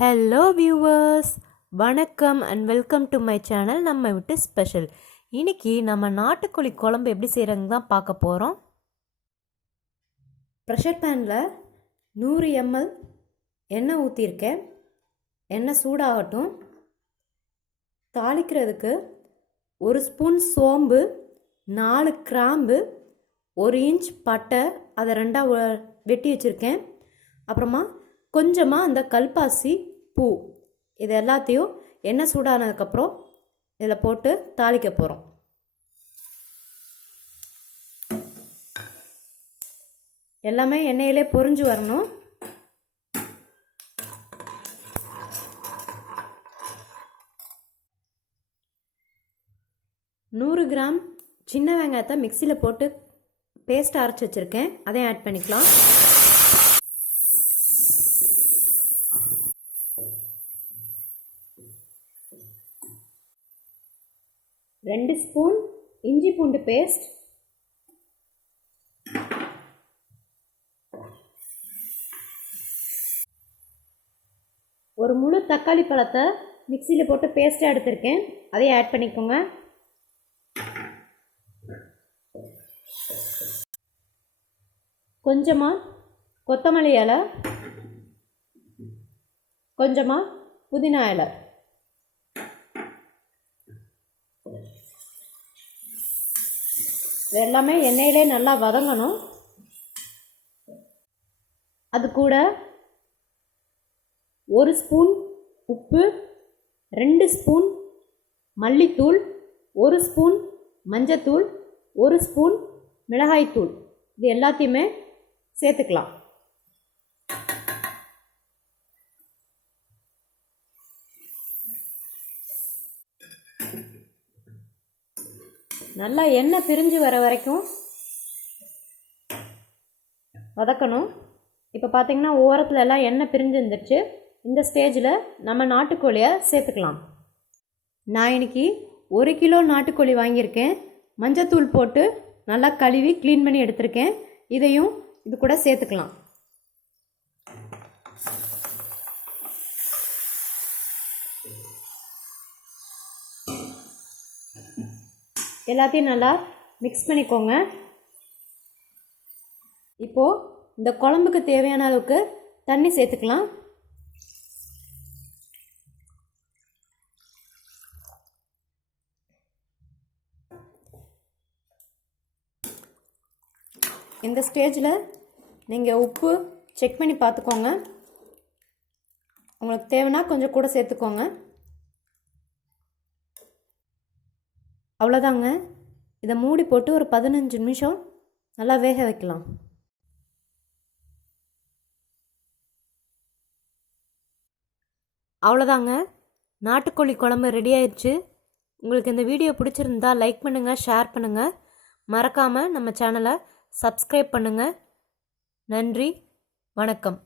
Hello viewers, வணக்கம் and welcome to my channel. நம்ம விட்டு ஸ்பெஷல். இன்னைக்கு நம்ம நாட்டுக்கோழி குழம்பு எப்படி செய்கிறதுன்னு தான் பார்க்க போகிறோம். ப்ரெஷர் பேனில் 100 ml எண்ணெய் ஊற்றிருக்கேன். எண்ணெய் சூடாகட்டும். தாளிக்கிறதுக்கு 1 ஸ்பூன் சோம்பு, 4 கிராம்பு, 1 இன்ச் பட்டை, அதை 2 வெட்டி வச்சுருக்கேன். அப்புறமா கொஞ்சமாக அந்த கல்பாசி பூ, இது எல்லாத்தையும் எண்ணெய் சூடானதுக்கப்புறம் இதில் போட்டு தாளிக்க போகிறோம். எல்லாமே எண்ணெயிலே பொரிஞ்சு வரணும். நூறு கிராம் சின்ன வெங்காயத்தை மிக்சியில் போட்டு பேஸ்ட் அரைச்சி வச்சுருக்கேன், அதையும் ஆட் பண்ணிக்கலாம். 2 ஸ்பூன் இஞ்சி பூண்டு பேஸ்ட், 1 முழு தக்காளி பழத்தை மிக்சியில் போட்டு பேஸ்ட்டாக எடுத்திருக்கேன், அதையும் ஆட் பண்ணிக்கோங்க. கொஞ்சமாக கொத்தமல்லி இலை, கொஞ்சமாக புதினா இலை. இது எல்லாமே எண்ணெயிலே நல்லா வதங்கணும். அது கூட 1 ஸ்பூன் உப்பு, 2 ஸ்பூன் மல்லித்தூள், 1 ஸ்பூன் மஞ்சத்தூள், 1 ஸ்பூன் மிளகாய்த்தூள், இது எல்லாத்தையுமே சேர்த்துக்கலாம். நல்லா எண்ணெய் பிரிஞ்சு வர வரைக்கும் வதக்கணும். இப்போ பார்த்தீங்கன்னா ஓரத்தில் எல்லாம் எண்ணெய் பிரிஞ்சு வந்துடுச்சு. இந்த ஸ்டேஜில் நம்ம நாட்டுக்கோழியை சேர்த்துக்கலாம். நான் இன்னைக்கு 1 கிலோ நாட்டுக்கோழி வாங்கியிருக்கேன். மஞ்சத்தூள் போட்டு நல்லா கழுவி க்ளீன் பண்ணி எடுத்திருக்கேன். இதையும் இது கூட சேர்த்துக்கலாம். எல்லாத்தையும் நல்லா மிக்ஸ் பண்ணிக்கோங்க. இப்போது இந்த குழம்புக்கு தேவையான அளவுக்கு தண்ணி சேர்த்துக்கலாம். இந்த ஸ்டேஜில் நீங்கள் உப்பு செக் பண்ணி பார்த்துக்கோங்க. உங்களுக்கு தேவைன்னா கொஞ்சம் கூட சேர்த்துக்கோங்க. அவ்வளோதாங்க. இதை மூடி போட்டு ஒரு 15 நிமிஷம் நல்லா வேக வைக்கலாம். அவ்வளோதாங்க, நாட்டுக்கோழி குழம்பு ரெடி ஆயிடுச்சு. உங்களுக்கு இந்த வீடியோ பிடிச்சிருந்தா லைக் பண்ணுங்கள், ஷேர் பண்ணுங்கள். மறக்காமல் நம்ம சேனலை சப்ஸ்கிரைப் பண்ணுங்கள். நன்றி, வணக்கம்.